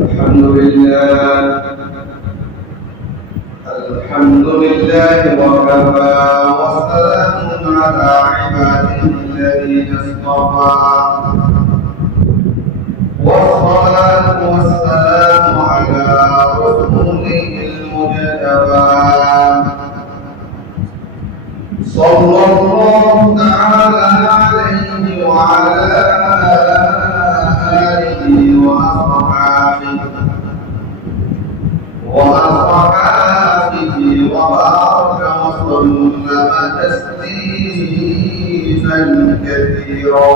الحمد لله وكفى وسلام على عباده الذين اصطفى والصلاة والسلام على رسوله المجتبى صلى الله تعالى عليه وعلى آله وأصحابه وبارك وسلم تسليما كثيرا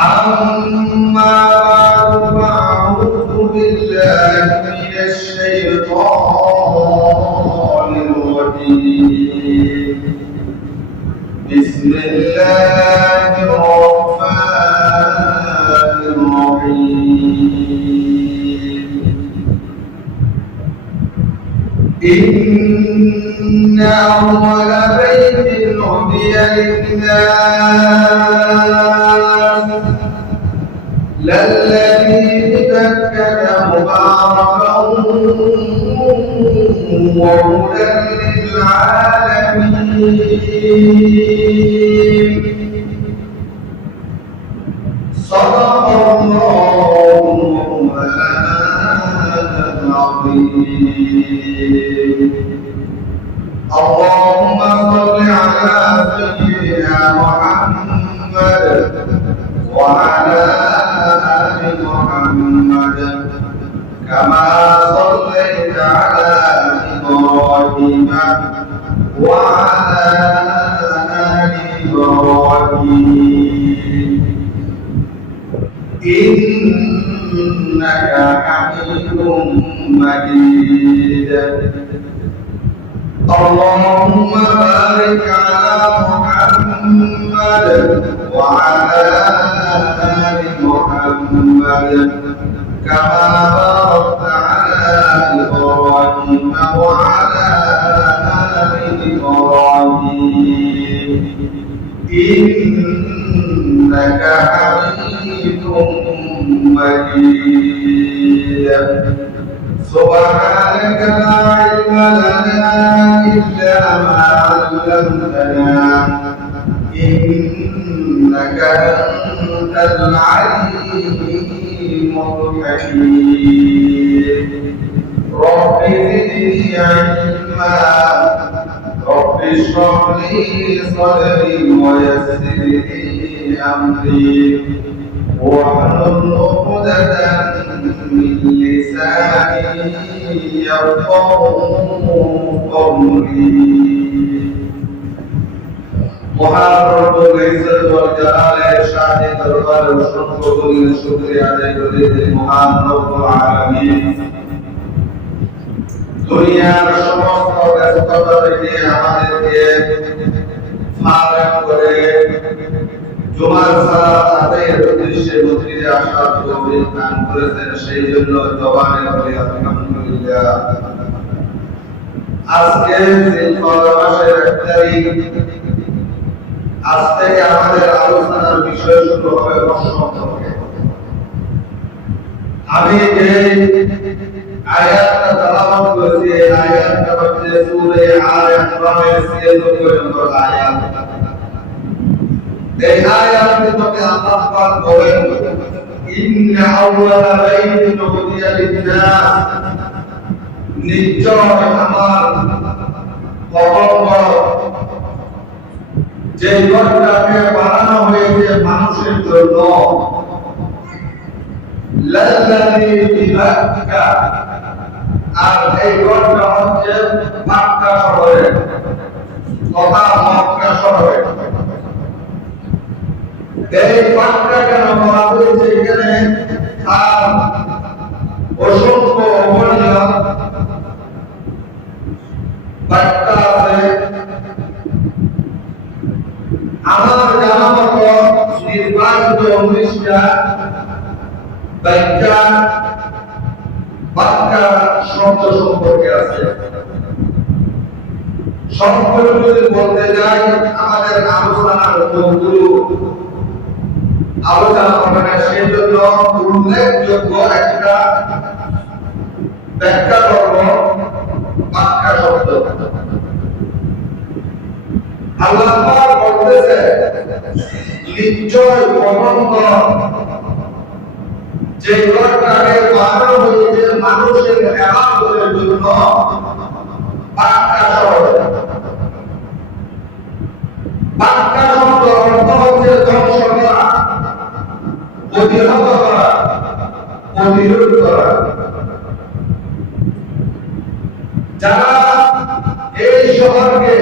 أما بعد فأعوذ بالله من الشيطان الرجيم بسم الله الرحمن الرحيم إن أول بيت هدي للناس للذي ببكة مباركا وهدى للعالمين صدق الله العظيم اللهم صل على سيدنا محمد وعلى آل محمد كما صليت على إبراهيم وعلى آل إبراهيم إنك حميد مجيد اللهم بارك على محمد وعلى آل محمد كما باركت على إبراهيم وعلى آل إبراهيم إنك حميد مجيد سبحانك لا علم لنا إلا ما علمتنا إنك أنت العليم الحكيم رب زدني علما رب اشرح لي صدري ويسر لي أمري واحلل عقدة من لساني يفقهوا قولي محمد العزة والجلال ارشاد دربار وشكر كل شكر عليه المحمد رب العالمين দুনিয়ার সমস্ত ব্যস্ততা থেকে আমাদেরকে ফারাক করে জুমার সালাত আদায়ের উদ্দেশ্যে মসজিদে আসার তৌফিক দান করেছেন সেই জন্য জবানে বলি আলহামদুলিল্লাহ। আজকে জিলকদ মাসের 1 তারিখ। আজ থেকে আমাদের আলোচনার বিষয় শুরু হবে প্রশ্ন থেকে। আমি যে আয়াতটা তেলাওয়াত করেছি এই আয়াতটা হচ্ছে সূরা আলে ইমরানের 96 নম্বর আয়াত। এই আয়াতের মধ্যে আল্লাহ পাক বলেন ইন্না আউওয়ালা বাইতিন উদিয়া লিন-নাস, নিশ্চয় আমার প্রথম যে ঘরটাকে বানানো হয়েছে মানুষের জন্য লাল্লাযী বিবাক্কা, আর এই ঘরটা হচ্ছে মক্কা শহরে তথা মক্কা শহরে। এই মক্কা কেন বলা হয়েছে? এখানে তার অসংখ্য অমূল্য বার্তা আছে। আমার জানা মতো নির্বাচিত 19টা বাক্যা শব্দ সম্পর্কে আছে। সবগুলো যদি বলতে যাই আমাদের আলোচনার বহুগুলো আলোচনা হবে না, সেই জন্য উল্লেখযোগ্য একটা ব্যাখ্যা করব ব্যাখ্যা শব্দ। আল্লাহ পাক বলতেছে নিশ্চয় পতঙ্গ যে ঘরটাকে বানানো হয়েছে মানুষের হেফাজতের জন্য ব্যাখ্যা শব্দ। ব্যাখ্যা শব্দ অর্থ হচ্ছে ধ্বংস করা, প্রতিহত করা, প্রতিরোধ করা। যারা এই শহরকে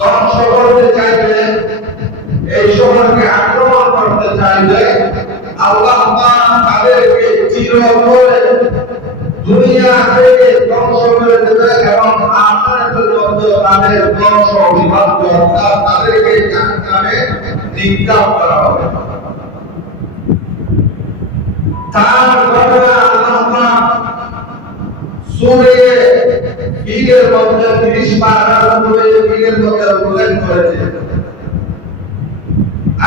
ধ্বংস করতে চাইবে, এই শহরকে আক্রমণ করতে চাইবে, আল্লাহ পাক তাদেরকে চিরতরে দুনিয়া থেকে ধ্বংস করে দেবে এবং আখিরাতের মধ্যে তাদের ধ্বংস বিভাজ্য, অর্থাৎ তাদেরকে জাহান্নামে নিক্ষেপ করা হবে। তার ঘটনা আল্লাহ পাক সূরা ফিলের মধ্যে 30 পারা সূরা ফিলের মধ্যে উল্লেখ করেছে।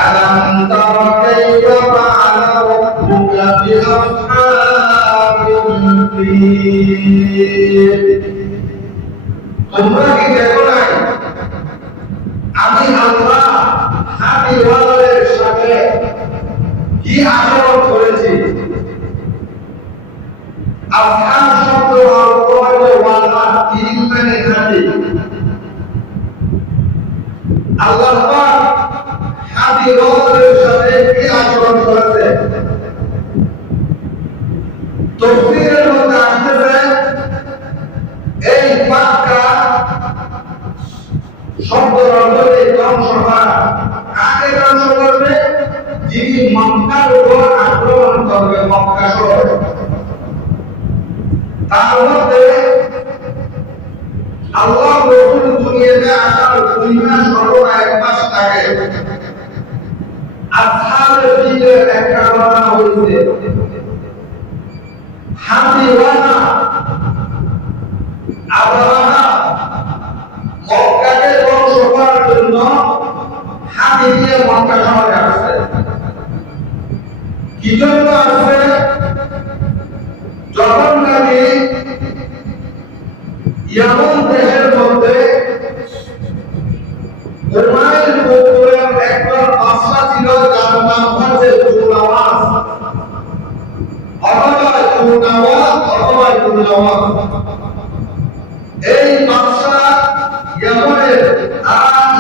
আলাম তারা কাইফা ফাআলা রাব্বুকা বিআসহাবিল ফিল। তোমরা কি দেখো নাই আমি আল্লাহ হাতিওয়ালাদের সাথে কি আচরণ করেছি? আসহাব শব্দ অর্থ হলো ওয়ালা, ফিল মানে হাতি। আল্লাহ পাক হাতিওয়ালাদের সাথে কি আচরণ করেছে? তাফসীরের মধ্যে আসছে এই বাক্যা শব্দ অর্থ ধ্বংস করা। কাকে ধ্বংস করবে? যিনি মক্কার উপর আক্রমণ করবে, মক্কা শহর। তার মধ্যে আল্লাহ রাসূল দুনিয়াতে আসার 2 মাস অথবা 1 মাস আগে আসহাবে ফিলের একটা ঘটনা হয়েছে। হাতিওয়ালা আবরাহা মক্কাকে ধ্বংস করার জন্য হাতি নিয়ে মক্কা শহরে আসছে। কি জন্য আসছে? যখন নাকি ইয়ামান দেশের মধ্যে উমাইর গোত্রের একজন বাদশা ছিল, যার নাম হচ্ছে জুনাওয়াস অথবা জুনাওয়াস। এই বাদশা ইয়ামানের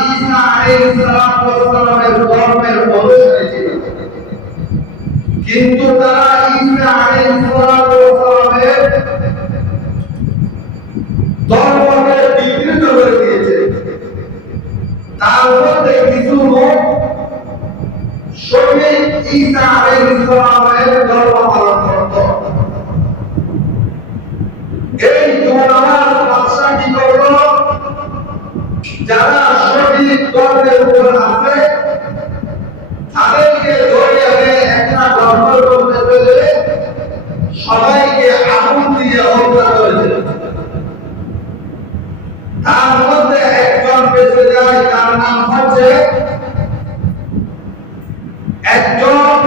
ঈসা আলাইহিস সালামের ধর্মের অনুসারী ছিল, কিন্তু তারা ঈসা আলাইহিস সালামের ধর্মকে বিকৃত করে দিয়েছে। তার মধ্যে কিছু লোক সঠিক ঈসা আলাইহিস সালামের ধর্ম পালন করত। এই জুনাওয়াস বাদশা কি করল? যারা সঠিক ধর্মের উপর আছে তাদেরকে ধরে এনে একটা গঠন করতে পেরে সবাইকে আগুন দিয়ে হত্যা করেছে। তার মধ্যে একজন বেঁচে যায়, তার নাম হচ্ছে একজন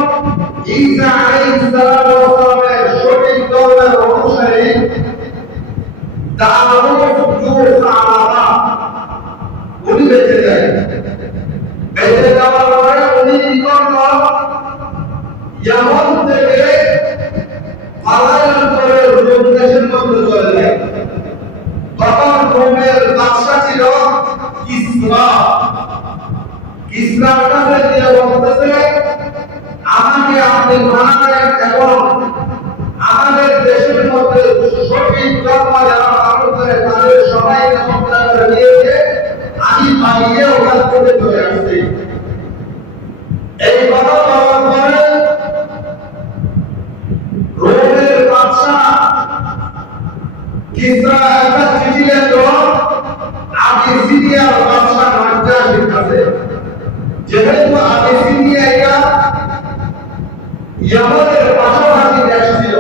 ঈসা আলাইহিস সালামের সঠিক ধর্মের অনুসারী দাউদ জুসালামা। উনি বেঁচে যায়। বেঁচে যাওয়ার পরে উনি কি করল? ইয়ামান থেকে পালায়ন করে রোম দেশের মধ্যে চলে যায়। তখন রোমের বাদশা ছিল কিসরা। কিসরার কাছে গিয়ে বলতেছে, আমাকে আপনি বানাবেন এবং আমাদের দেশের মধ্যে সঠিক ধর্ম যারা পালন করে তাদের সবাইকে হত্যা করে দিয়েছে, আমি পালিয়ে ওখান থেকে চলে আসছি। এই কথা বলার পরে রোমের বাদশা কিসরা একটা চিঠি লিখল আবিসিনিয়ার বাদশা নাজ্জাশীর কাছে। যেহেতু আবিসিনিয়া এটা ইয়ামানের পাশাপাশি দেশ ছিল,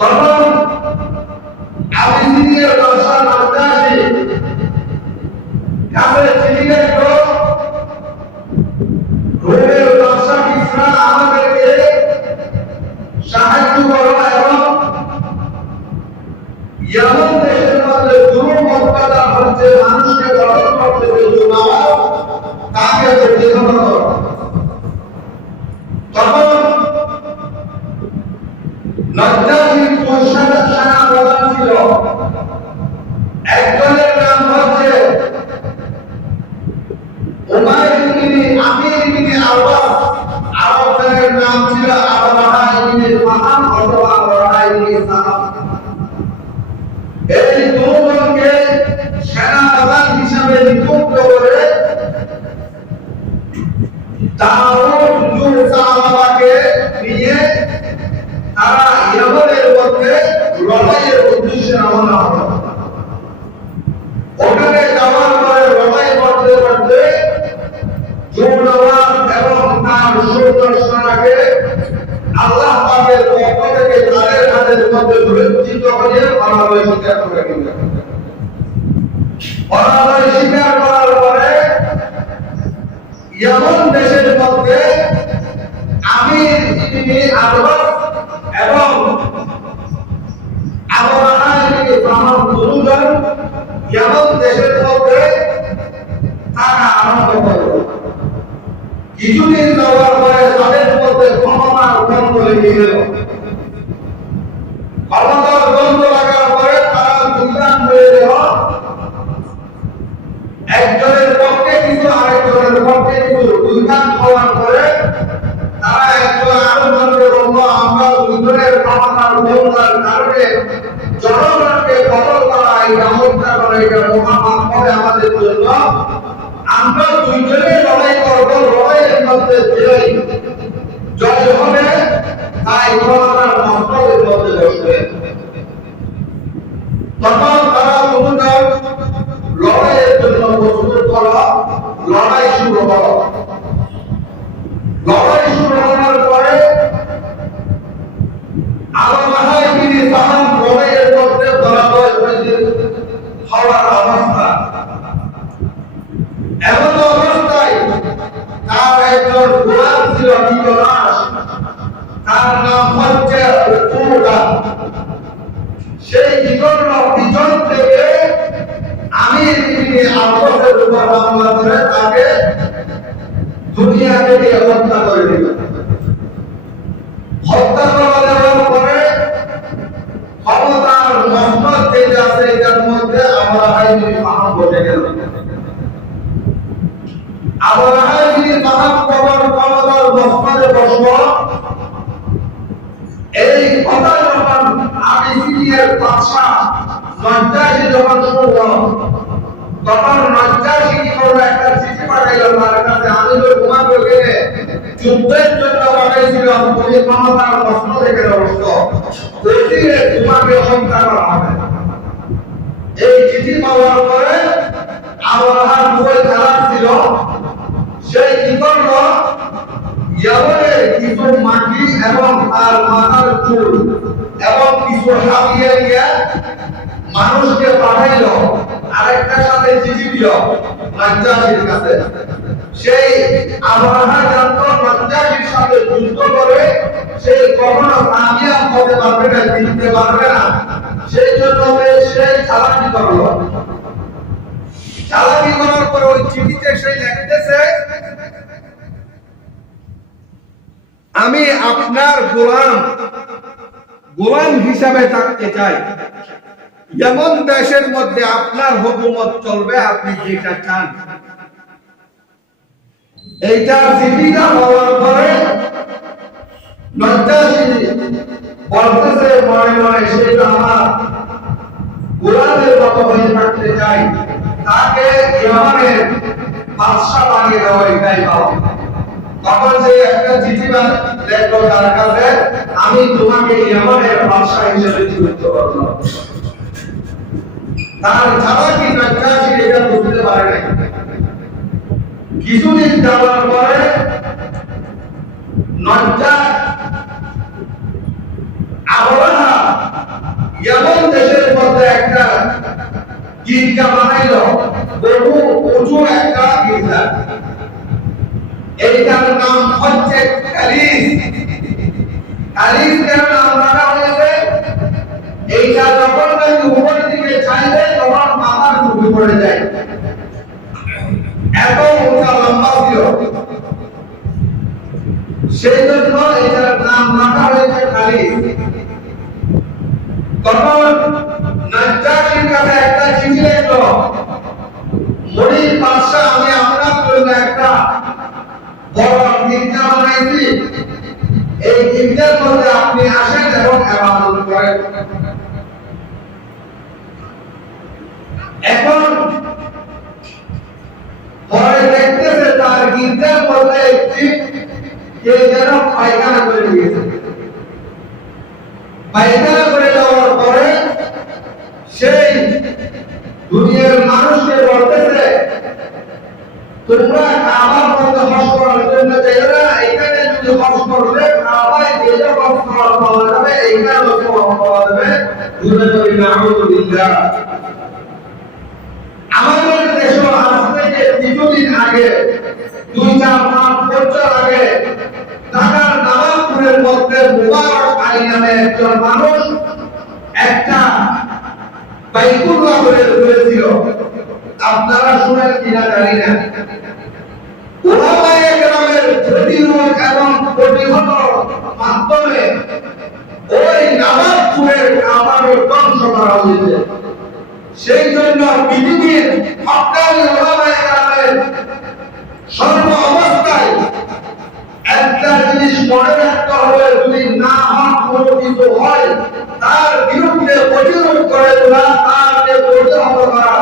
তখন আবিসিনিয়ার বাদশা কাছে চিঠি লিখলো, রোমের বাদশা কিসরা আমাদেরকে সাহায্য করো এবং ইয়ামান দেশের মধ্যে জুলুম অত্যাচার হচ্ছে, মানুষকে দমন করতে নামাজ তাকে প্রতিহত করো। তখন নজ্জাশীর সেনা প্রধান ছিল, একজনের নাম হচ্ছে উমাইর ইবনে আমির ইবনে আব্বাস, আরেকজনের নাম ছিল আবরাহা ইবনে ফাহাম অথবা আবরাহা ইবনে সালাম। এই দুজনকে সেনা প্রধান হিসেবে নিযুক্ত করে দাউদ জুলসালাবাকে নিয়ে তারা ইয়ামানের মধ্যে লড়াইয়ের উদ্দেশ্যে রওনা হলো। ওখানে যাওয়ার পরে লড়াই করতে করতে জুলসালাব এবং তার সৈন্যরা আল্লাহ পাকের পক্ষ থেকে তাদের হাতের মধ্যে লজ্জিত হয়ে পরাজয় স্বীকার করে নিল। পরাজয় স্বীকার করার পরে ইয়ামান দেশের মধ্যে আমির ইবনে আব্বাস এবং আবরাহা ইবনে ফাহাম দুজন ইয়ামান দেশের মধ্যে থাকা আরম্ভ করল। কিছুদিন যাওয়ার পরে তাদের মধ্যে ক্ষমতার দ্বন্দ্ব লেগে গেল। ক্ষমতার দ্বন্দ্ব লাগার পরে তারা দুইজন হয়ে গেল, একজনের পক্ষে কিছু আরেকজনের পক্ষে কিছু। দুইজন হওয়ার পরে তারা একজন আরেকজনকে বলল, আমরা দুইজনের ক্ষমতার দ্বন্দ্বের কারণে জনগণকে কতল করা, এটা হত্যা করা, এটা মহাপাপ হবে আমাদের জন্য। আমরা দুইজনে লড়াই করবো, লড়াইয়ের মধ্যে যেই জয় হবে তাই ক্ষমতার মস্তকের মধ্যে বসবে। তখন তারা দুজন লড়াইয়ের জন্য প্রস্তুত করো, লড়াই শুরু করো। লড়াই শুরু হওয়ার পরে আবরাহা ইবনে ফাহাম লড়াইয়ের মধ্যে পরাজয় হওয়ার অবস্থা। এমন অবস্থায় তার একজন গোলাম ছিল নিকলাস, তার নাম হচ্ছে উকুদা। সেই বিকর্ণ পিছন থেকে আমির ইবনে আব্বাসের উপর হামলা করে তাকে দুনিয়া থেকে হত্যা করে দিল। হত্যা করে দেওয়ার পরে ক্ষমতার মসনদ যেটা আছে এটার মধ্যে আবরাহা ইবনে ফাহাম বসে গেল। আবরাহা ইবনে ফাহাম যখন ক্ষমতার মসনদে বসলো, এই কথা যখন আবিসিনিয়ার বাদশা নজ্জাশী যখন শুনল, তখন নজ্জাশী কি করলো, একটা চিঠি পাঠাইল তার কাছে। আমি তো তোমাকে ওখানে যুদ্ধের জন্য পাঠাইছিল, তুমি ক্ষমতার মসনদে কেন বসছো, ওইদিকে তোমাকে হত্যা করা হবে। এই চিঠি পাওয়ার পরে আবরাহার খুবই খারাপ ছিল। সেই কি করলো, ইয়ামানের কিছু মাটি এবং তার মাথার চুল এবং কিছু হাবিয়ে নিয়ে মানুষকে পাঠাইল, আরেকটার সাথে চিঠি দিল নজ্জাশীর কাছে। সেই আবরাহা জানতো নজ্জাশীর সাথে যুদ্ধ করে সেই কখনো কামিয়াব হতে পারবে না, জিততে পারবে না। সেই জন্য সেই চালাকি করলো। চালাকি করার পরে ওই চিঠিতে সেই লিখতেছে, আমি আপনার গোলাম হিসাবে থাকতে চাই, যেমন দেশের মধ্যে আপনার হুকুমত চলবে, আপনি যেটা চান। এইটা চিঠিটা হওয়ার পরে নজ্জাশী বলতেছে মনে মনে, সেটা আমার গোলামের মতো হয়ে থাকতে চাই, তাকে ইয়ামানের বাদশা বানিয়ে দেওয়া, এটাই ভালো। তখন সে একটা চিঠি লিখলো তার কাছে, আমি তোমাকে ইয়ামানের বাদশা হিসেবে নিযুক্ত করলাম। তার চালাকি নজ্জাশী এটা বুঝতে পারে নাই। কিছুদিন যাওয়ার পরে আবরাহা ইয়ামান দেশের মধ্যে একটা গির্জা বানাইল, বহু উঁচু এইটার নাম হচ্ছে কালিস। কালিস কেন নাম রাখা হয়েছে? এইটা যখন নাকি উপরের দিকে চাইবে তখন মাথার টুপি পড়ে যায়, এত উঁচা লম্বা ছিল। সেই জন্য এটার নাম রাখা হয়েছে কালিস। তখন নাজ্জাশীর কাছে একটা চিঠি লিখলো, মনির বাদশা, আমি আপনার জন্য একটা বড় গির্জা বানাইছি, এই গির্জার মধ্যে আপনি আসেন এবং ইবাদত করেন। এখন পরে দেখতেছে তার গির্জার মধ্যে একটি কে যেন পায়খানা করে দিয়েছে। পায়খানা করে যাওয়ার পরে সেই দুনিয়ার মানুষকে বলতেছে, তোমরা কাবার মধ্যে হজ করার জন্য যাইও না, এখানে যদি হজ করলে কাবায় গেলে হজ করার পাওয়া যাবে, এইখানে হজ পাওয়া যাবে। দূরে করি নাউযুবিল্লাহ। আমাদের দেশে আজ থেকে কিছুদিন আগে, 2-4-5 বছর আগে, ঢাকার নবাবপুরের মধ্যে মুবারক আলী নামে একজন মানুষ একটা বাইতুল্লাহ করেছিল। আপনারা শুনেন কিনা জানি না। উলামায়ে কেরামের প্রতিরোধ এবং প্রতিহতের মাধ্যমে ওই নবাবপুরের কাবাকে ধ্বংস করা হয়েছে। সেই জন্য পৃথিবীর হক্কানি উলামায়ে কেরামের সর্ব অবস্থায় একটা জিনিস মনে রাখতে হবে, যদি না হক কোনো কিছু হয় তার বিরুদ্ধে প্রতিরোধ করে তোলা, তারকে প্রতিহত করা।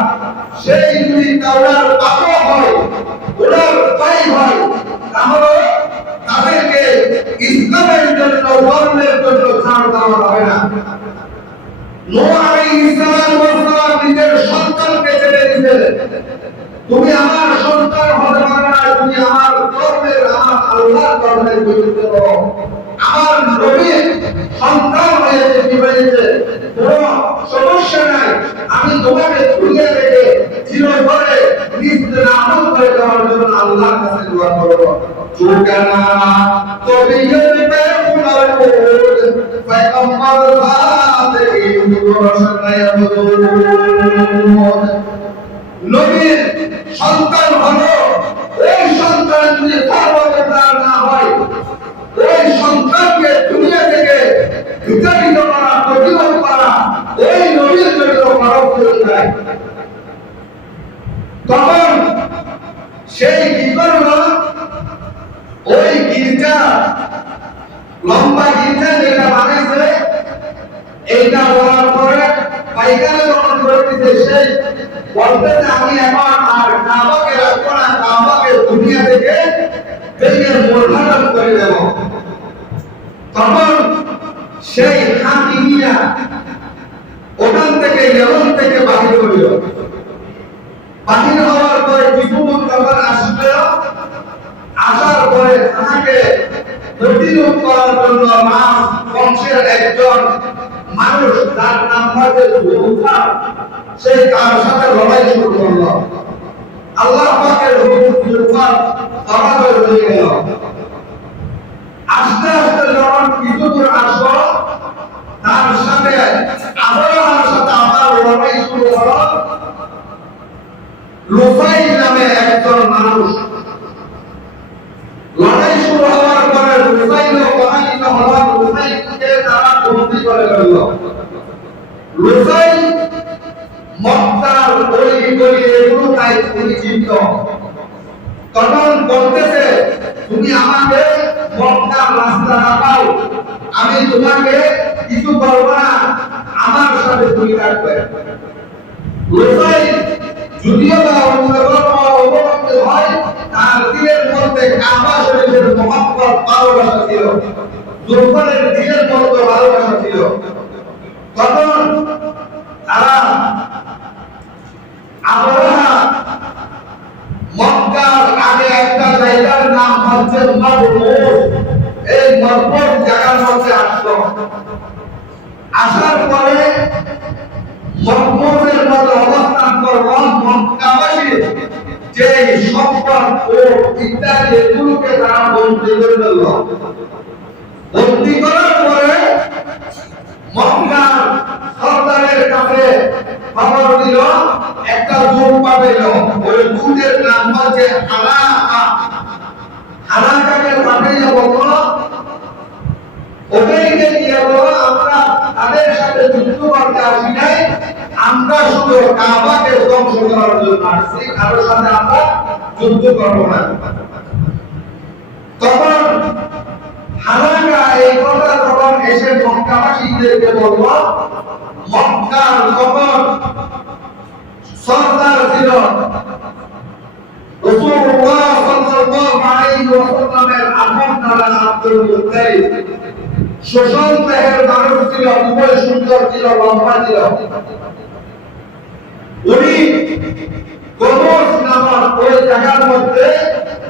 সেই যদি তাওরার পাপ হয়, ওনার পাই হয়, তাহলে তাদেরকে ইসলামের জন্য, ধর্মের জন্য ছাড় দেওয়া হবে না। নূহ আলাইহিস সালাম নিজের সন্তানকে ছেড়ে দিয়েছিলেন, তুমি আমার সন্তান হতে পারবে না, তুমি আমার ধর্মের, আমার আল্লাহর ধর্মের বিরুদ্ধে করো। আমার নবীর সন্তান হয়েছে, কি হয়েছে, কোনো সমস্যা নাই, আমি তোমাকে দুনিয়া থেকে চিরতরে নিস্তেনাবুদ করে দেওয়ার জন্য আল্লাহর কাছে দোয়া করব। চুকানা তবিয়ত বেকুলার পয়গম্বর ফাতে ইবরাহিম নবীর সন্তান হলো, ওই সন্তান যদি ধর্মপ্রচার না হয়, ওই সন্তানকে দুনিয়া থেকে বিতাড়িত করা, প্রতিরোধ করা ওই নবীর জন্য খরচ হয়ে যায়। তখন সেই কি করলো, ওই গির্জা, লম্বা গির্জা যেটা বানাইছে, এইটা বলার পরে পায়খানা যখন করে দিতে, সেই বলতেছে আমি এখন আর কাবাকে রাখবো না, কাবাকে দুনিয়া থেকে ভেঙে মোড়ানো করে দেব। তখন সেই হাতিমিয়া ওখান থেকে, ইয়েমেন থেকে বাহির হইল। বাহির হওয়ার পরে বিপুল যখন আসলো, আসার পরে তাকে প্রতিরোধ করার জন্য মাস বংশের একজন মানুষ, তার নাম হচ্ছে জুলফার, সেই তার সাথে লড়াই শুরু করলো। আল্লাহ পাকের হুকুম জুলফার পরাজয় হয়ে গেল। আস্তে আস্তে যখন কিছু দূর আসলো, তার সাথে আবরাহার সাথে আবার লড়াই শুরু হলো। লুফাই নামে একজন মানুষ, লড়াই শুরু হওয়ার পরে লুফাইও পরাজিত হওয়ার, লুফাইকে তারা বন্দী করে ফেলল। লুফাই মক্কার গলি গলি এগুলো তাই পরিচিত। তখন বলতেছে, তুমি আমাকে মক্কার রাস্তা দেখাও, আমি তোমাকে কিছু বলবো না, আমার সাথে তুমি থাকবে। লুফাই যদিও বা অন্য ধর্ম অবলম্বন হয়, তার দিলের মধ্যে কাবা শরীফের মহব্বত, ভালোবাসা ছিল, জুলফারের দিলের মধ্যে ভালোবাসা ছিল। তখন তারা আবরাহা মক্কার আগে একটা জায়গার নাম হচ্ছে মরমুর, এই মরমুর জায়গার মধ্যে আসলো। আসার পরে মরমুরের মধ্যে অবস্থান করলো। মক্কাবাসী যে সম্পদ ও ইত্যাদি এগুলোকে তারা বন্দী করে ফেলল। বন্দী করার পরে মক্কার সরদারের কাছে খবর দিল, একটা দুধ পাঠাইল। ওই দুধের নাম হচ্ছে হালাকা। হালাকাকে পাঠাইয়া বলল, ওদেরকে দিয়ে বলো আমরা তাদের সাথে যুদ্ধ করতে আসি নাই, আমরা শুধু কাবাকে ধ্বংস করার জন্য আসছি, কারোর সাথে আমরা যুদ্ধ করবো না। তখন হালাকা এই কথা যখন এসে মক্কাবাসীদেরকে বলল, মক্কার তখন সরদার ছিল রাসূলুল্লাহ সাল্লাল্লাহু আলাইহি ওয়াসাল্লামের আপন নানা আব্দুল মুত্তালিব। সুষম দেহের মানুষ ছিল, খুবই সুন্দর ছিল, লম্বা ছিল। উনি গোমস নামক ওই জায়গার মধ্যে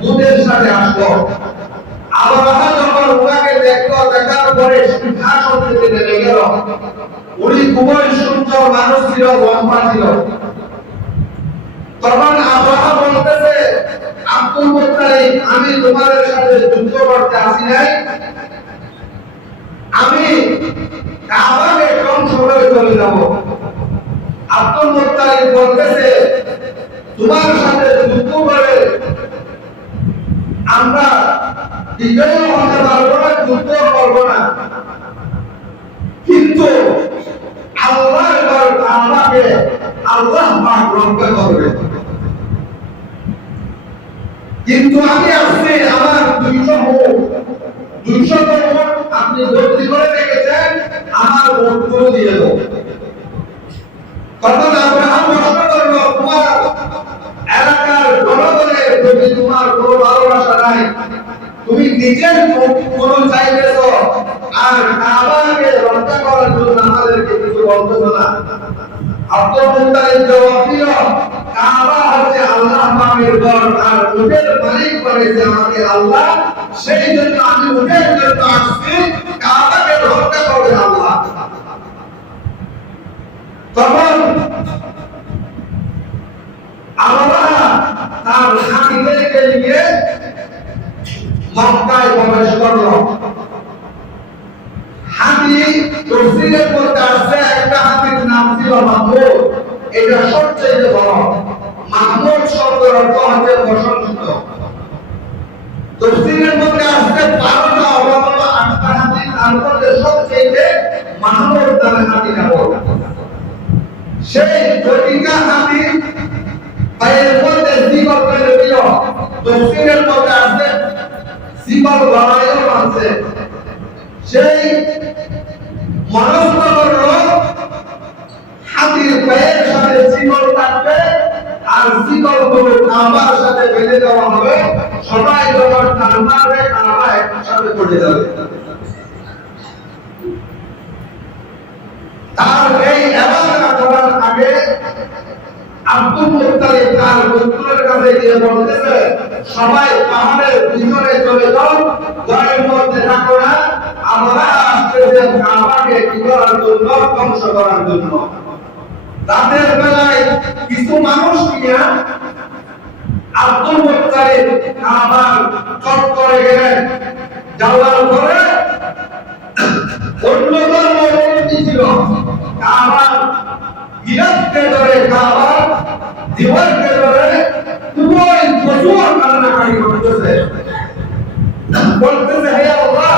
দুধের সাথে আসলো। আবরাহা যখন উনাকে দেখলো, দেখার পরে সিংহাসন থেকে নেমে গেল। উনি খুবই সুন্দর মানুষ ছিল, লম্বা ছিল। তখন আবরাহা বলতেছে, আব্দুল মুত্তালিব, আমি তোমাদের সাথে যুদ্ধ করতে আসি নাই, আমি কাবাকে ধ্বংস করে চলে যাব। আব্দুল মুত্তালিব বলতেছে, তোমার সাথে যুদ্ধ করে আমরা বিজয় হতে পারবো না, যুদ্ধ করবো না, কিন্তু আল্লাহ এবার কাবাকে আল্লাহ পাক রক্ষা করবে। কিন্তু আমি আসছি, আমার 200 ভোট আপনি ভর্তি করে রেখেছেন, আমার ভোটগুলো দিয়ে দেবো। তখন আব্রাহাম প্রশ্ন করলো, তোমার এলাকার জনগণের প্রতি তোমার কোনো ভালোবাসা নাই, তুমি নিজের কোনো চাইতেছ, আর কাবাকে রক্ষা করার জন্য আমাদেরকে কিছু বলতেছ না। আব্দুল মুত্তালিব জবাব দিল, কাবা হচ্ছে আল্লাহ পাকের ঘর, আর উটের মালিক করেছে আমাকে আল্লাহ, সেই জন্য আমি উটের জন্য আসছি, কাবাকে রক্ষা করবে আল্লাহ। তখন আল্লাহ তার হাতিদেরকে নিয়ে মক্কায় প্রবেশ করলো। হাতি তফসিরের মধ্যে আছে, একটা হাতির নাম ছিল মাহমুদ, এটা সবচেয়ে বড়। মাহমুদ শব্দের অর্থ হচ্ছে প্রশংসিত। তফসিরের মধ্যে আছে 12টা অবয়ব, 8টা হাতি, তার মধ্যে সবচেয়ে মাহমুদ নামে হাতিটা বড়। সেই জটিকা হাতি পায়ের মধ্যে শিকল বেঁধে দিল। তফসিরের মধ্যে আছে শিকল গলায়ও আছে। সেই মনস্থ করলো হাতির পায়ের সাথে শিকল থাকবে, আর শিকল গুলো কাবার সাথে বেঁধে দেওয়া হবে। সবাই যখন টান মারবে, কাবা একসাথে পড়ে যাবে। তার এই এবাদত করার আগে আব্দুল মুত্তালিব তার পুত্রের কাছে গিয়ে বলতেছে, সবাই পাহাড়ের ভিতরে চলে যাও, ঘরের মধ্যে থাকো না, আমরা আসতেছি কাবাকে কি করার জন্য, ধ্বংস করার জন্য। রাতের বেলায় কিছু মানুষ নিয়ে আব্দুল মুত্তালিব কাবার চত্বরে গেলেন। যাওয়ার পরে অন্য ধর্মাবলম্বী ছিল, কাবার গিরাতকে ধরে, কাবার দিওয়ালকে ধরে খুবই প্রচুর কান্নাকাটি করতেছে। বলতেছে, হে আল্লাহ,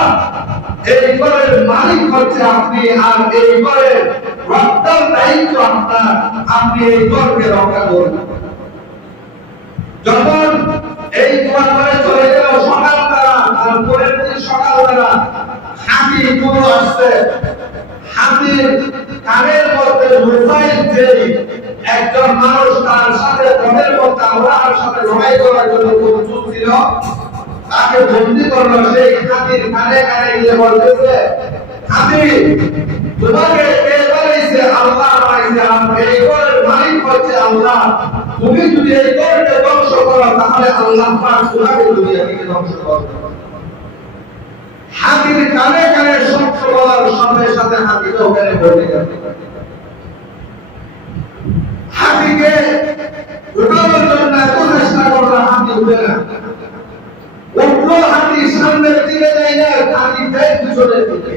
এই ঘরের মালিক হচ্ছে আপনি, আর এই ঘরের রক্ষার দায়িত্ব আপনার, আপনি এই ঘরকে রক্ষা করুন। যখন এই দোয়া করে চলে গেল সকালবেলা, তারপরের দিন সকালবেলা হাতি গুলো আসছে। হাতির কানের মধ্যে মুসাইল যে একজন মানুষ, তার সাথে বনের মধ্যে আল্লাহর সাথে লড়াই করার জন্য প্রস্তুত ছিল, তাকে বন্দী করলো। সেই হাতির কানে কানে গিয়ে বলতেছে, হাতি, তোমাকে কে বানাইছে? আল্লাহ বানাইছে, আর এই ঘরের মালিক হচ্ছে আল্লাহ। তুমি যদি এই ঘরকে ধ্বংস করো, তাহলে আল্লাহ পাক তোমাকে দুনিয়া থেকে ধ্বংস করবে। হাতির কানে কানে সত্য বলার সাথে সাথে হাতিকে ওখানে বলে গেল। হাতিকে উঠানোর জন্য এত চেষ্টা উঠবে না। উঠলো হাতি সামনের দিকে যায় না, হাতি যায় পিছনের দিকে।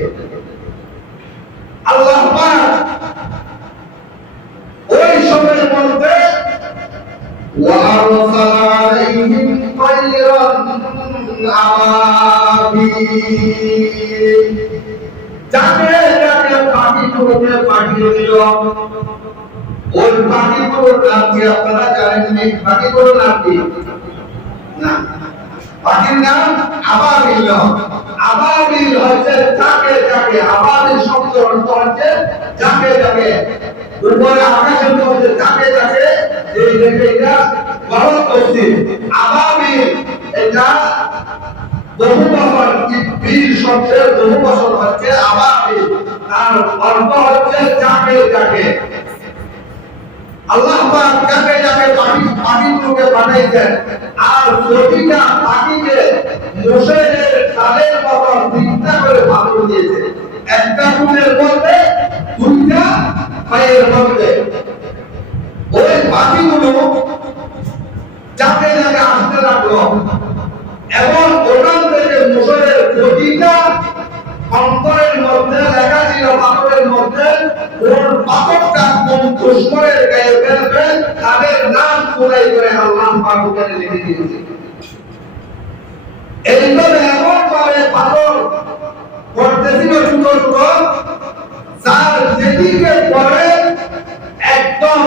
আল্লাহ পাক ওই সময়ের মধ্যে وَأَرْسَلَ عَلَيْهِمْ طَيْرًا أَبَابِيلَ যাকে যাকে পাখিগুলোকে পাঠিয়ে দিল। ওই পাখিগুলোর নাম কি আপনারা জানেন? এই পাখিগুলোর নাম কি? না, পাখির নাম আবাবিল। আবাবিল হচ্ছে যাকে যাকে, আবাবিল শব্দ অর্থ হচ্ছে যাকে যাকে, উপরে আকাশের মধ্যে যাকে যাকে, এই দেখে এটা গলত করছে আবাবিল। এটা বহু বছর, বীর শব্দের বহু বছর হচ্ছে আবাবিল, আর অর্থ হচ্ছে যাকে যাকে। আল্লাহ পাক যাকে যাকে পাখিগুলোকে পাঠাইছেন, আর প্রতিটা পাখিকে মোষের তালের মতো তিনটা করে পাথর দিয়েছে। একটা ফুলের মধ্যে, দুইটা পায়ের মধ্যে। ওই পাখিগুলো যাকে যাকে আসতে লাগলো, এবং ওখান থেকে মোষের প্রতিটা অন্তরের মধ্যে লেখা ছিল, পাথরের মধ্যে কোন পাথরটা কোন দুশমনের গায়ে ফেলবে তাদের নাম খোদাই করে আল্লাহ পাক ওখানে লিখে দিয়েছে। এইভাবে এমন ভাবে পাথর পড়তেছিল ছোট ছোট, যার যেদিকে পড়ে একদম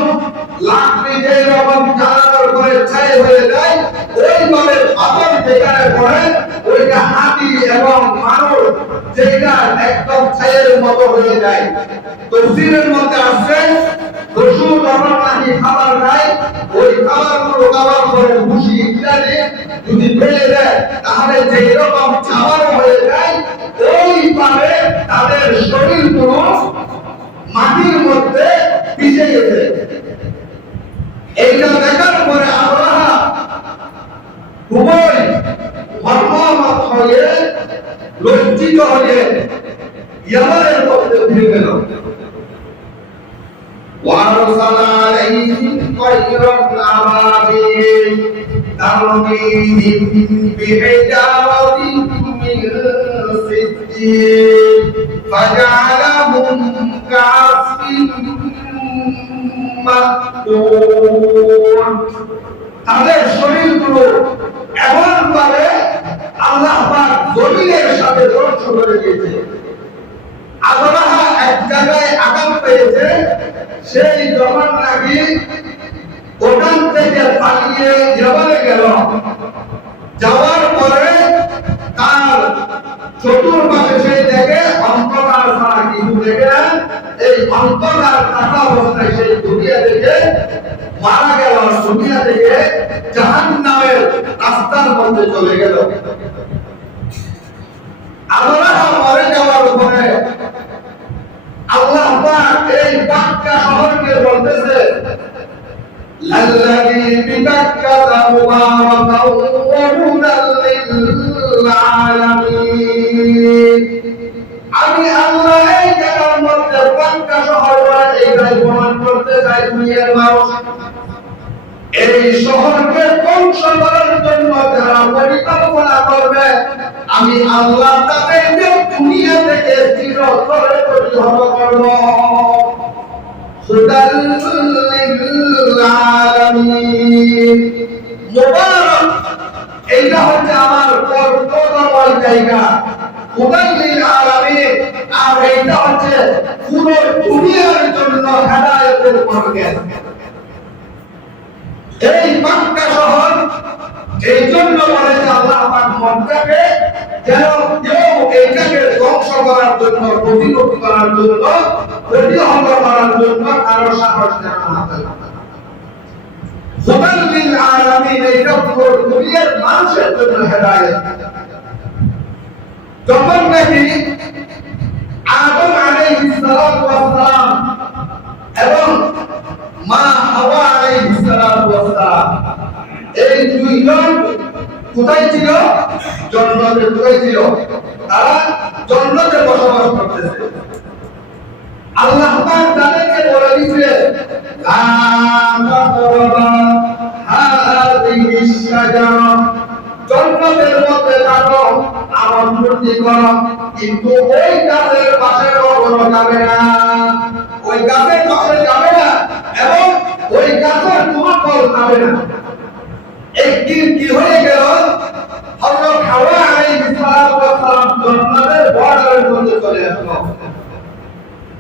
লাকড়ি যেরকম জ্বালানোর পরে ছাই হয়ে যায়, ওইভাবে পাথর যেখানে পড়ে ওইটা হাতি এবং মানুষ যেটা একদম ছাইয়ের মতো হয়ে যায়। তফসিরের মধ্যে আছে পশু যখন নাকি খাবার খায়, ওই খাবারগুলো খাবার পরে ভুসি ইত্যাদি যদি ফেলে দেয়, তাহলে যেই রকম খাবার হয়ে যায়, ওইভাবে তাদের শরীরগুলো মাটির মধ্যে পিষে গেছে। এইটা দেখার পরে আবরাহা খুবই হর্মহত হয়ে, লজ্জিত হয়ে ইয়ামানের পথে ফিরে গেল। وَأَرْسَلَ عَلَيْهِمْ طَيْرًا أَبَابِيلَ تَرْمِيهِم بِحِجَارَةٍ مِّن سِجِّيلٍ فَجَعَلَهُمْ كَعَصْفٍ মাকুল। তাদের শরীরগুলো এমন ভাবে আল্লাহ পাক জমিনের সাথে ধ্বংস করে দিয়েছে। আবরাহা এক জায়গায় আঘাত পেয়েছে, সেই যখন নাকি ওখান থেকে পালিয়ে ইয়ামানে গেল, যাওয়ার পরে তার চতুর্পাশে সেই দেখে অন্ধকার ছাড়া কিছু দেখে না। এই অন্ধকার থাকা অবস্থায় সেই দুনিয়া থেকে মারা গেল, দুনিয়া থেকে জাহান্নামের রাস্তার মধ্যে চলে গেল। আবরাহা মরে যাওয়ার পরে আল্লাহ পাক এই মক্কা শহরকে বলতেছে, লাল্লাযী বিবাক্কাতা মুবারাকাও ওয়া হুদাল লিল আলামিন। আমি আল্লাহ এই জায়গার মধ্যে মক্কা শহর এইটাই প্রমাণ করতে চাই, দুনিয়ার মানুষ এই শহরকে ধ্বংস করার জন্য যারা পরিকল্পনা করবে, আমি আল্লাহ তাদেরকে দুনিয়া থেকে চিরতরে প্রতিহত করব। হুদাল লিল আলামিন, মুবারক, এইটা হচ্ছে আমার বরকতময় জায়গা। হুদাল লিল আলামিন, আর এইটা হচ্ছে পুরো দুনিয়ার জন্য হেদায়েতের পরগান। এই মক্কা শহর এই জন্য বলেছে আল্লাহ পাক মক্কাকে, যেন কেউ এইটাকে ধ্বংস করার জন্য, প্রতিরোধ করার জন্য, প্রতিহত করার জন্য কারো সাহস দেখানো হবে না। হুদাল লিল আলামিন, এইটা পুরো দুনিয়ার মানুষের জন্য হেদায়েত। যখন নাকি আদম আলাইহিস সালাতু ওয়াস সালাম এবং মা হাওয়া আলাইহিস সালাতু ওয়াস সালাম এই দুইজন কোথায় ছিল? জান্নাতে। কোথায় ছিল? তারা জান্নাতে বসবাস করতেছে। আল্লাহ পাক তাদেরকে বলে দিয়েছিলেন, লা তাকরাবা হাযিহিস শাজারা করো, কিন্তু ওই গাছের পাশে কখনো যাবে না, ওই গাছের পাশে যাবে না এবং ওই গাছের কোনো ফল খাবে না। একদিন কি হয়ে গেল, হযরত হাওয়া আলাইহিস সালাম জান্নাতের বর্ডারের মধ্যে চলে আসলো।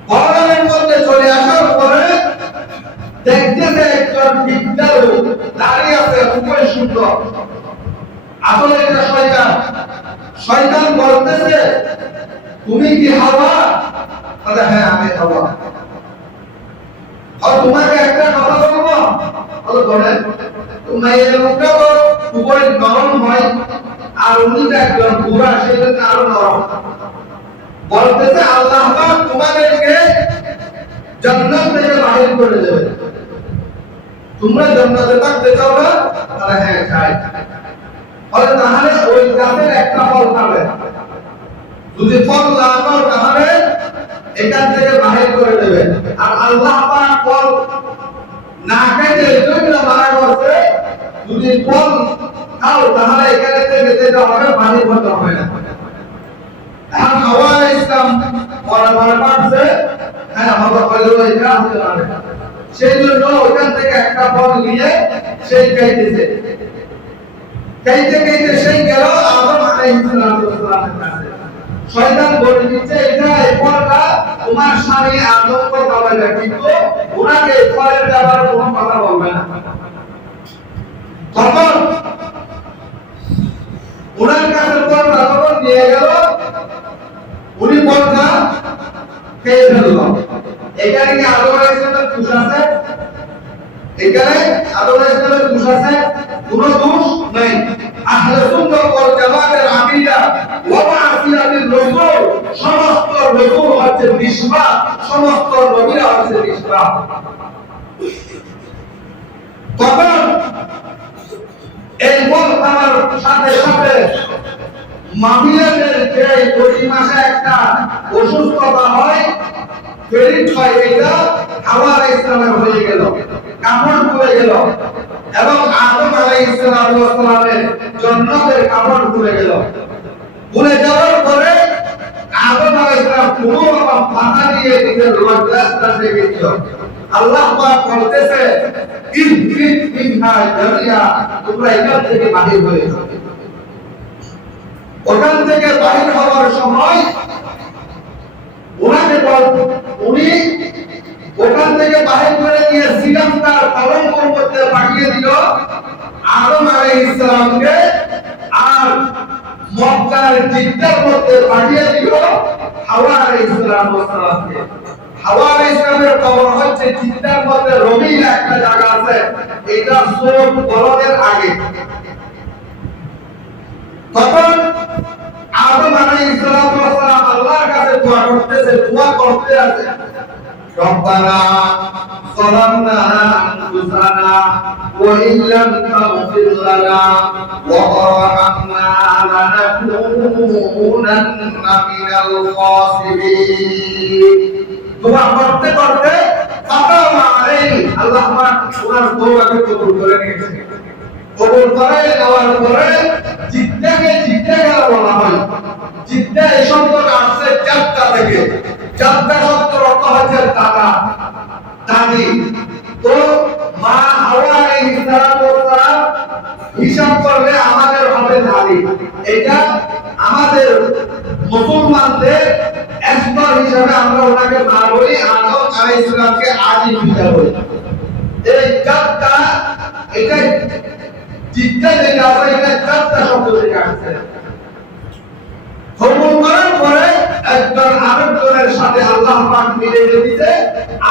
বর্ডারের মধ্যে চলে আসার পরে দেখতে যে একজন বিদ্যার দাঁড়িয়ে আছে, খুবই সুন্দর। আসলে এটা শয়তান। শয়তান বলতেছে, তুমি কি হাওয়া? বলে হ্যাঁ আমি হাওয়া। আর তোমাকে একটা কথা বলবো। বলে বলেন। তুমি এই লোকটা তো খুবই নরম হয়, আর উনি তো একজন বুড়া, সেজন্য আরো নরম। বলতেছে আল্লাহ পাক তোমাদেরকে জান্নাত থেকে বাহির করে দেবে। তোমরা জান্নাতে থাকতে চাও না? বলে হ্যাঁ চাই। বলে তাহলে ওই গাছের একটা ফল খাবে, যদি ফল না পাও তাহলে এখান থেকে বাহির করে দেবে। আর আল্লাহ পাক ফল না খেতে জন্য মারা করছে, যদি ফল খাও তাহলে এখানে থেকে যেতে হবে, বাহির হতে হবে না। এখন হাওয়া ইসলাম মনে পারছে হ্যাঁ হাওয়া হলো এটা হতে পারে, সেই জন্য ওখান থেকে একটা ফল নিয়ে সেই খাইতেছে। খাইতে খাইতে সেই গেল আদম আলাইহিস সালামের কাছে। শয়তান বলে দিচ্ছে এটা এই ফলটা তোমার স্বামী আদমকে খাবে না, কিন্তু ওনাকে এই ফলের ব্যাপারে কোনো কথা বলবে না। তখন ওনার কাছে ফলটা তখন নিয়ে গেল, উনি ফলটা খেয়ে ফেলল। এখানে কি আদম আলাইহিস সালামের দোষ আছে? এখানে আদম আলাইহিস সালামের দোষ আছে? কোনো দোষ নাই। আহলে সুন্নাহ ওয়াল জামাতের আকীদা ওয়া মা'সিয়াতির রাসূল, সমস্ত রাসূল হচ্ছে নিসবা, সমস্ত নবীরা হচ্ছে নিসবা। তখন এই ফল খাওয়ার সাথে সাথে মামিয়াদের যে প্রতি মাসে একটা অসুস্থতা হয়, পেরিট হয়, এটা হাওয়া আলাইহিস সালামের হয়ে গেল, কাপড় খুলে গেল এবং আদম আলাইহিস সালামের জান্নাতের কাপড় খুলে গেল। খুলে যাওয়ার পরে আদম আলাইহিস সালাম পুরো পাতা দিয়ে নিজের লজ্জাটা ঢেকে দিল। আল্লাহ পাক বলতেছে ইফরিত মিনহা জামিয়া, তোমরা এখান থেকে বাহির হয়ে যাও। ওখান থেকে বাহির হওয়ার সময় উনি ওখান থেকে বাহির করে নিয়ে শ্রীলঙ্কার পালনপুর মধ্যে পাঠিয়ে দিল আদম আলাইহিস সালামকে, আর মক্কার জিদ্দার মধ্যে পাঠিয়ে দিল হাওয়া আলাইহিস সালামকে। হাওয়া আলাইহিস সালামের কবর হচ্ছে জিদ্দার মধ্যে রবিল একটা জায়গা আছে, এটা সব বলদের আগে। তখন আদম আলাইহিস সালাম আল্লাহর কাছে দোয়া করতেছে, দোয়া করতে আছে রব্বানা যালামনা আনফুসানা ওয়া ইল্লাম তাগফির লানা ওয়া তারহামনা লানাকুনান্না মিনাল খাসিরিন। দোয়া করতে করতে ফাতাওয়া আলাইহি, আল্লাহ পাক ওনার দোয়াকে কবুল করে নিয়েছে। কবুল করে নেওয়ার পরে জিদ্দাকে বলা হয়। জিদ্দা এই শব্দটা আসছে জাদ্দা থেকে। জাদ্দা শব্দের অর্থ হচ্ছে দাদা, দাদি। তো মা হাওয়া আলাইহিস সালাম হিসাব করলে আমাদের হবে দাদি। এটা আমাদের মুসলমানদের স্তর হিসাবে আমরা ওনাকে মা বলি, আদম আলাইহিস সালামকে আদি পিতা বলি। এই জাদ্দা, এটা জিদ্দা যেটা আছে এটা জাদ্দা শব্দ থেকে আসছে। কবুল করার পরে একজন আরেকজনের সাথে আল্লাহ পাক মিলে দিয়েছে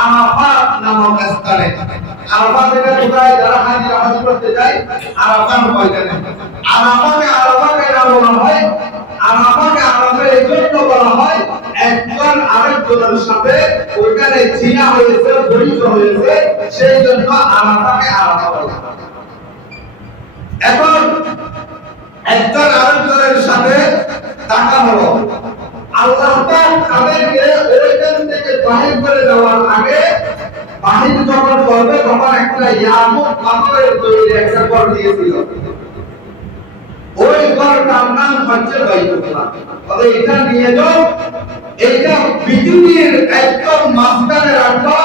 আরাফাত নামক স্থানে। আরাফাত এটা কোথায়? যারা হাজিরা হজ করতে যায় আরাফাত ময়দানে। আরাফাকে না বলা হয়, আরাফা এই জন্য বলা হয় একজন আরেকজনের সাথে ওইখানে চিনা হয়েছে, পরিচয় হয়েছে, সেই জন্য আরাফাকে আরাফা বলা হয়। এখন একজন আরেকজনের সাথে দেখা হলো, আল্লাহ পাক তাদেরকে ওইখান থেকে বাহির করে দেওয়ার আগে, বাহির যখন করবে তখন একটা ইয়াকুত পাথরের তৈরি একটা ঘর দিয়েছিল। ওই ঘরটার নাম হচ্ছে বাইতুল্লাহ। তবে এটা নিয়ে যাও, এটা পৃথিবীর একদম মাঝখানে রাখবা।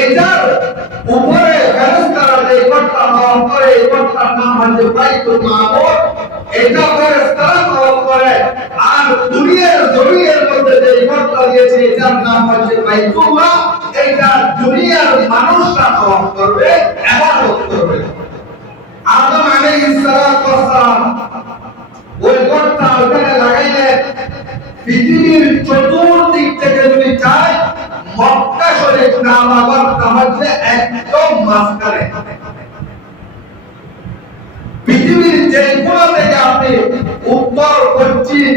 এটার উপরে ফেরেশতারা যে ঘরটা তওয়াফ করে, এই ঘরটার নাম হচ্ছে বাইতুল মামুর। এটা ফেরেশতারা তওয়াফ করে। আর দুনিয়ার জমিনের মধ্যে যে ঘরটা দিয়েছে, এটার নাম হচ্ছে বাইতুল্লাহ। এটা দুনিয়ার মানুষরা তওয়াফ করবে, ইবাদত করবে। আদম আলাইহিস সালাম ওই ঘরটা ওখানে লাগাইলেন। পৃথিবীর চতুর্দিক থেকে যদি চাই, মক্কা শরীফ কাবাটা হচ্ছে একদম মাঝখানে। পৃথিবীর যে কোণ থেকে আপনি উত্তর, পশ্চিম,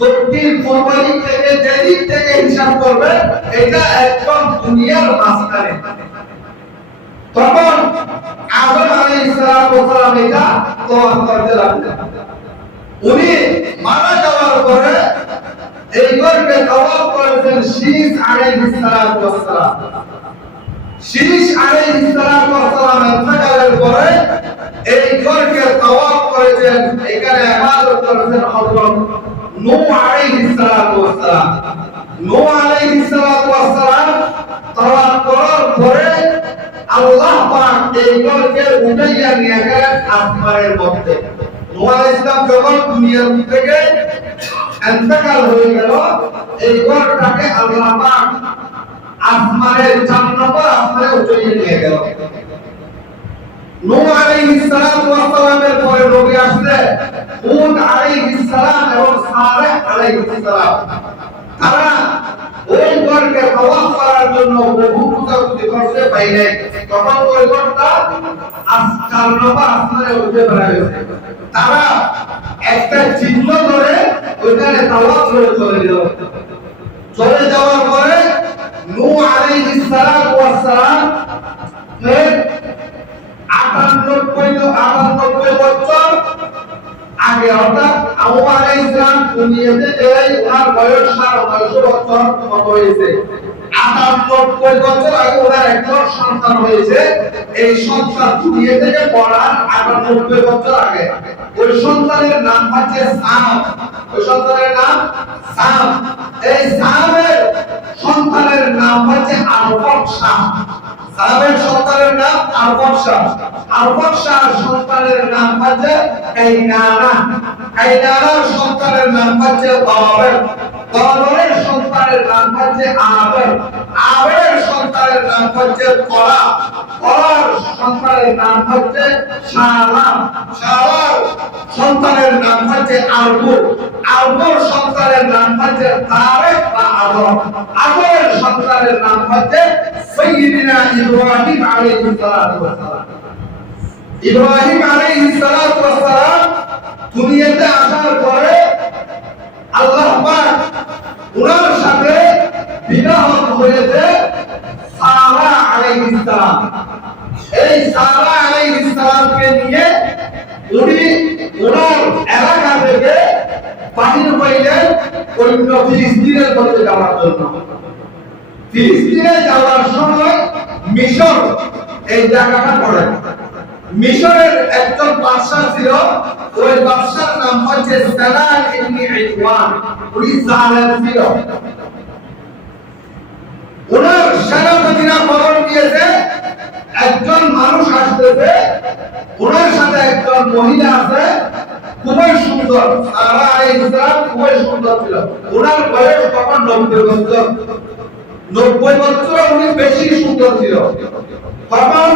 দক্ষিণ, পূর্ব দিক থেকে যে দিক থেকে হিসাব করবেন, এটা একদম দুনিয়ার মাঝখানে। তখন আদম আলাইহিস সালাম এটা তওয়াফ করতে লাগলেন। উনি মারা যাওয়ার পরে এই ঘরকে তওয়াফ করেছেন শীস আলাইহিস সালাম। শীস আলাইহিস সালাম ইন্তেকালের পরে এই ঘরকে তওয়াফ করেছেন, এখানে ইবাদত করেছেন হযরত নূহ আলাইহিস সালাম। নূহ আলাইহিস সালাম তওয়াফ করার পরে আল্লাহ পাক এই ঘরকে উঠাইয়া নিয়ে গেলেন আসমানের মধ্যে। নূহ আলাইহিস সালাম যখন দুনিয়ার থেকে ইন্তেকাল হয়ে গেল, এই ঘরটাকে আল্লাহ পাক আসমানের 4 নম্বর আসমানে উঠিয়ে নিয়ে গেল। নূহ আলাইহিস সালামের পরে নবী আসলেন হুদ আলাইহিস সালাম এবং সালেহ আলাইহিস সালাম। তারা ওই ঘরকে তওয়াফ করার জন্য বহু খোঁজাখুঁজি করতে পাইলে, তখন ওই ঘরটা 4 নম্বর আসমানে উঠে বেড়াইছে। তারা একটা চিহ্ন ধরে ওইখানে তাওয়াফ করে চলে গেল। চলে যাওয়ার পরে নূহ আলাইহিস সালাম এর 98 বছর আগে, অর্থাৎ আবু আলাইহিস সালাম দুনিয়াতে এই ওনার বয়স 950 বছর মত হয়েছে। 98 বছর আগে ওনার একজন সন্তান হয়েছে। এই সন্তান দুনিয়া থেকে পড়ার 98 বছর আগে। ওই সন্তানের নাম হচ্ছে সাম। ওই সন্তানের নাম সাম। এই সামের সন্তানের নাম হচ্ছে আরফাকশা। সামের সন্তানের নাম আরফাকশা। আরফাকশার সন্তানের নাম হচ্ছে কাইনানা। কাইনানার সন্তানের নাম হচ্ছে বাবেল। বাবেলের সন্তানের নাম হচ্ছে আবেল। আবেলের সন্তানের নাম হচ্ছে করা। করার সন্তানের নাম হচ্ছে শালাম। শালার সন্তানের নাম হচ্ছে আরবুর। আরবুর সন্তানের নাম হচ্ছে তারেক বা আদম। আদমের সন্তানের নাম হচ্ছে সাইয়্যিদিনা ইব্রাহিম আলাইহিস সালাম। ইব্রাহিম আলাইহিস সালাম দুনিয়াতে আসার পরে আল্লাহ পাক ওনার সাথে বিবাহ হয়েছে সারা আলাইহিস সালাম। এই সারা আলাইহিস সালামকে নিয়ে উনি ওনার এলাকা থেকে বাহির হইলেন অন্য ফিলিস্তিনের মধ্যে যাওয়ার জন্য। ফিলিস্তিনে যাওয়ার সময় মিশর এই জায়গাটা পড়ে। মিশরের একজন বাদশা ছিল, ওই বাদশার নাম হচ্ছে সালাম ইবনে ইসওয়ান। উনি জালেম ছিল। ওনার সেনাপতিরা খবর দিয়েছে একজন মানুষ আসতেছে, ওনার সাথে একজন মহিলা আছে, খুবই সুন্দর। সারা আলাইহিস সালাম খুবই সুন্দর ছিল। ওনার বয়স তখন 90 বছর। 90 বছর উনি বেশি সুন্দর ছিল। তখন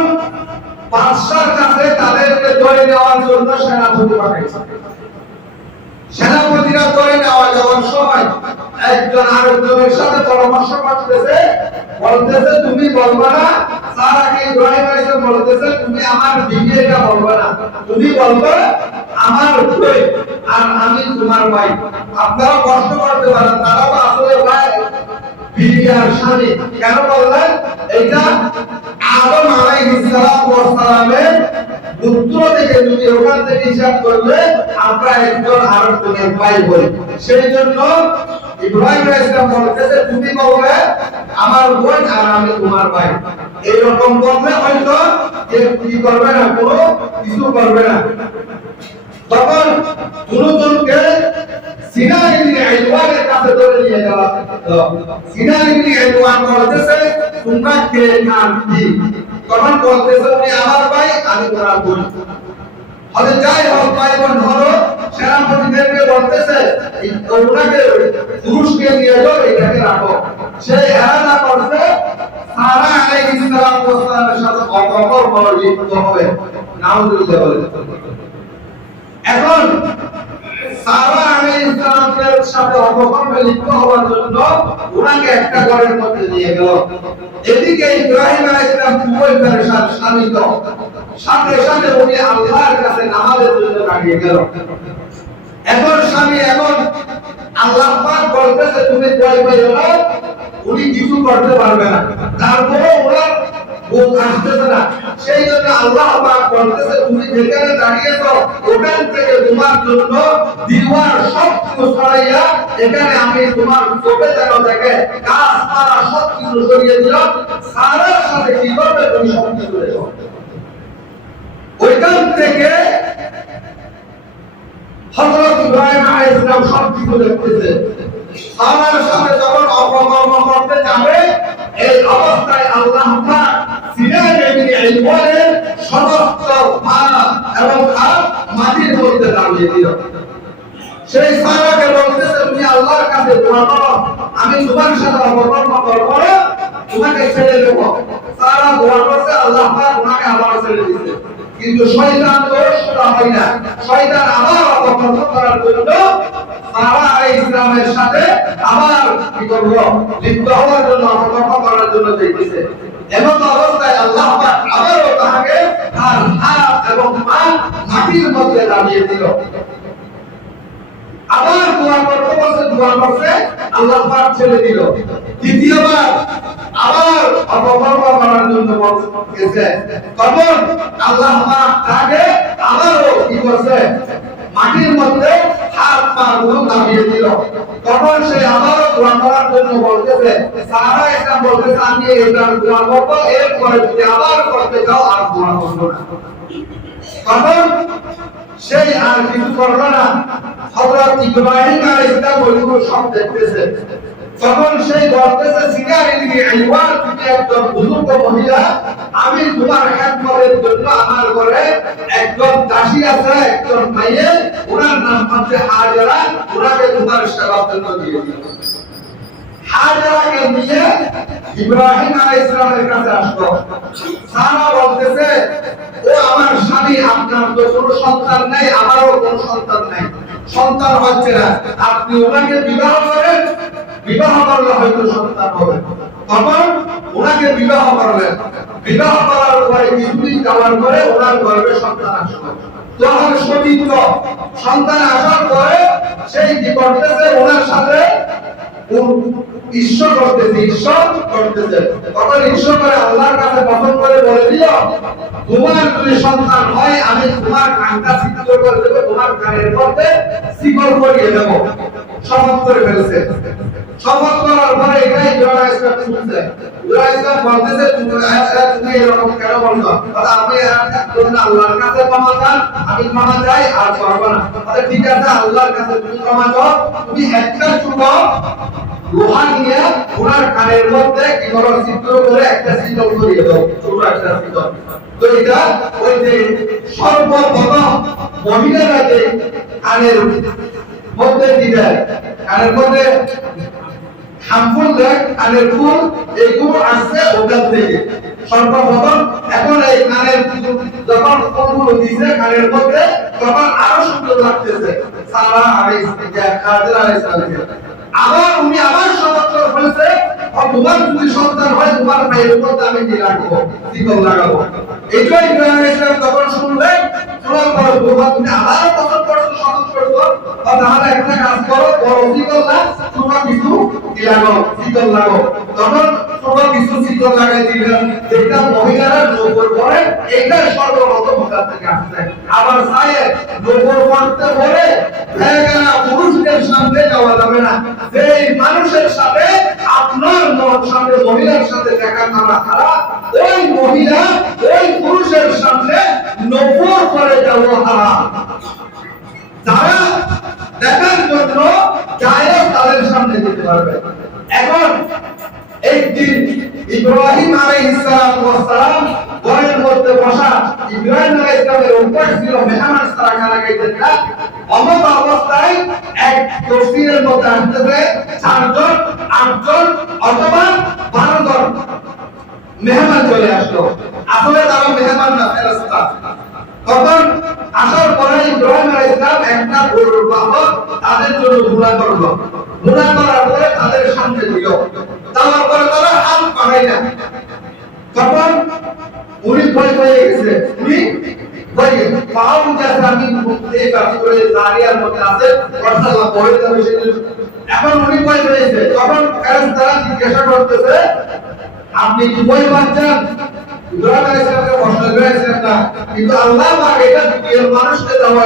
বাদশার কাছে তাদেরকে ধরে নেওয়ার জন্য সেনাপতি পাঠাইছে। সেনাপতিরা ধরে নেওয়া যাওয়ার সময় একজন আরেকজনের সাথে পরামর্শ করতেছে, বলতেছে তুমি বলবা না। সারাকে ইব্রাহিম আলাইহিস সালাম বলতেছে তুমি আমার বিবি, এটা বলবা না। তুমি বলবে আমার ভাই আর আমি তোমার ভাই। আপনারা কষ্ট করতে পারেন, তারাও আসলে ভাই, বিবি আর স্বামী। কেন বললেন? এটা আদম আলাইহিস সালামের পুত্র থেকে যদি ওখান থেকে হিসাব করলে আমরা একজন আরেকজনের ভাই বলি। সেই জন্য ইব্রাহিম আলাইহিস সালাম বলতেছে তুমি বলবে আমার বোন আর আমি তোমার ভাই। এইরকম বললে হয়তো যে কি করবে না, কোনো কিছু করবে না। তখন সিনার ইবনে আইওয়ান বলতেছে তোমরা কে কার কি, তখন বলতেছে উনি আমার ভাই আমি ওনার বোন। হলে যাই হোক ভাই বোন ধরো, সেনাপতিদেরকে বলতেছে ওনাকে পুরুষকে নিয়ে যাও, এটাকে রাখো। সে এরাদা করছে সারা আলাইহিস সালাম ওয়াসসালামের সাথে অপকর্ম লিপ্ত হবে। নাউযুবিল্লাহ বলে। এখন সারা আলাইহিস সালামের সাথে অপকর্মে লিপ্ত হওয়ার জন্য ওনাকে একটা ঘরের মধ্যে নিয়ে গেল। এদিকে ইব্রাহিম আলাইহিস সালাম খুবই পেরেশান, শামিত। সাথে সাথে উনি আল্লাহর কাছে নামাজের জন্য দাঁড়িয়ে গেল। এখন স্বামী এখন আল্লাহ পাক বলতেছে তুমি ভয় পাইও না, উনি কিছু করতে পারবে না। তারপরে ওরা বোধ আসতেছে না, সেই জন্য আল্লাহ পাক বলতেছে তুমি যেখানে দাঁড়িয়েছো ওখান থেকে তোমার জন্য দিওয়ার সব কিছু সরাইয়া এখানে আমি তোমার চোখে যেন দেখে গাছপালা সব কিছু সরিয়ে দিলাম। সারার সাথে কি করবে তুমি সব কিছু দেখো। ওইখান থেকে হযরত ইব্রাহিম আলাইহিস সালাম সব কিছু দেখতেছে। সারার সাথে যখন অপকর্ম করতে যাবে এই অবস্থায় আল্লাহ পাক সিনার ইবনে আইওয়ানের সমস্ত পা এবং হাত মাটির মধ্যে নামিয়ে দিল। সেই সারাকে বলতেছে তুমি আল্লাহর কাছে দোয়া করো, আমি তোমার সাথে অপকর্ম করব না, তোমাকে ছেড়ে দেব। সারা দোয়া করছে, আল্লাহ পাক ওনাকে আবার ছেড়ে দিয়েছে। কিন্তু শয়তান দোষ হয় না, শয়তান আবার অপকর্ম করার জন্য সারা আলাইহিস সালামের সাথে আবার কি করলো লিপ্ত হওয়ার জন্য অপকর্ম করার জন্য চাইতেছে। এমন অবস্থায় আল্লাহ পাক আবারও তাকে তার হাত এবং পা মাটির মধ্যে নামিয়ে দিল। আবার দোয়া করতে আল্লাহ পাক ছেড়ে দিল। দ্বিতীয়বার আবার অপকর্ম করার জন্য বলতেছে, তখন আল্লাহ পাক তাকে আবারও কি করছে মাটির মধ্যে হাত পা গুলো নামিয়ে দিল। তখন সে আবারও দোয়া করার জন্য বলতেছে, সারা একটা বলতেছে আমি এটার দোয়া করবো, এরপরে যদি আবার করতে যাও আর দোয়া করবো না। তখন সেই আর কিছু করলো না। হযরত ইব্রাহিম আলাইহিস সালাম ওইগুলো সব দেখতেছে। তখন সেই বলতেছে সিনার ইবনে আইওয়ান তুমি একজন বুজুর্গ মহিলা, আমি তোমার খেদমতের জন্য আমার ঘরে একজন দাসী আছে, একজন মাইয়ে, ওনার নাম হচ্ছে হাজেরা, ওনাকে তোমার সেবার জন্য দিয়ে দিও। হাজেরাকে নিয়ে ইব্রাহিম আলাইহিস সালামের কাছে আসলো। সারা বলতেছে ও আমার স্বামী, আপনার তো কোনো সন্তান নাই, আমারও কোনো সন্তান নাই, সন্তান হচ্ছে না, আপনি ওনাকে বিবাহ করেন, বিবাহ করলে হয়তো সন্তান হবে। তখন ওনাকে বিবাহ করলেন। বিবাহ করার পরে কিছুদিন যাওয়ার পরে ওনার গর্ভে সন্তান আসলো। তখন সতীত্ব সন্তান আসার পরে সেই কি করতেছে ওনার সাথে ঈশ্বর করতেছে। তখন ঈশ্বর করে আল্লাহর কাছে পছন্দ করে বলে দিল তোমার যদি সন্তান হয় আমি তোমার কানটা ছিদ্র করে দেবো, তোমার কানের মধ্যে শিকল পরিয়ে দেব। শপথ করে ফেলেছে। শপথ করার পরে এটাই ইব্রাহিম শুনছে। ইব্রাহিম বলতেছে তুমি এরকম কেন বলছো? আমি আল্লাহর কাছে ক্ষমা চান, আমি ক্ষমা চাই আর করবো না। ঠিক আছে, আল্লাহর কাছে তুমি ক্ষমা চাও, তুমি একটা চুম্বক লোহা নিয়ে ওনার কানের মধ্যে কি করো ছিদ্র করে একটা শিকল করিয়ে দাও, ছোট একটা শিকল। তো এটা ওই যে সর্বপ্রথম মহিলারা যে কানের মধ্যে দিবে, কানের মধ্যে হামফুল দেয়, কানের ফুল, এইগুলো আসছে ওখান থেকে সর্বপ্রথম। এখন এই কানের যখন ফুলগুলো দিছে কানের মধ্যে তখন আরো সুন্দর লাগতেছে। সারা হাজেরা আলাইহিস সালাম আবার উনি আবার সমর্থন বলেছে তোমার যদি সন্তান হয় তোমার পায়ের উপর আমি দিয়ে রাখবো, শিকল লাগাবো। এইটাই ইব্রাহিম আলাইহিস সালাম তখন শুনলেন, শোনার পর তুমি আবার পছন্দ করছো, সমর্থন করছো, তাহলে একটা কাজ করো, বড় শিকল না ছোট কিছু লাগাও, শিকল লাগাও। তখন ছোট কিছু শিকল লাগাই দিলেন, যেটা মহিলারা নৌকর করে এইটা সর্বপ্রথম ওখান থেকে আসছে। আবার সায়ে নৌকর করতে বলে ভেগা পুরুষদের সামনে যাওয়া যাবে না, যেই মানুষের সাথে আপনার সামনে মহিলার সাথে দেখা করা খারাপ, ওই মহিলা ওই পুরুষের সামনে নফর করে যাওয়া হারাম। যারা দেখার জন্য যায় তাদের সামনে যেতে পারবে। ইব্রাহিম আলাইহিস সালাম ঘরের মধ্যে বসা ইব্রাহিম আলাইহিস সালামের অভ্যাস ছিল মেহমান ছাড়া খানা খাইতেন না। অমত অবস্থায় এক তফসিরের মধ্যে আসতেছে 4 জন 8 জন অথবা 12 জন মেহমান চলে আসলো। আসলে তারা মেহমান না, ফেরেশতা। তখন আসার পরে ইব্রাহিম আলাইহিস সালাম একটা গরুর বাবদ তাদের জন্য গুনাহ করলো। গুনাহ করার পরে তাদের সামনে দিল। দেওয়ার পরে তারা হাত পাঠাই না। তখন উনি ভয় পেয়ে গেছে। উনি ভয় পাহাড় কাছে আমি এই কাজ করে জারিয়ার মধ্যে আছে অর্থাৎ বড় যাবে সেটা। এখন উনি ভয় পেয়েছে। তখন ফেরেশতারা জিজ্ঞাসা করতেছে আপনি কি ভয় পাচ্ছেন? ইব্রাহিম আলাইহিস সালামকে প্রশ্ন করেছেন না, কিন্তু আল্লাহ পাক এটা দুনিয়ার মানুষকে দেওয়া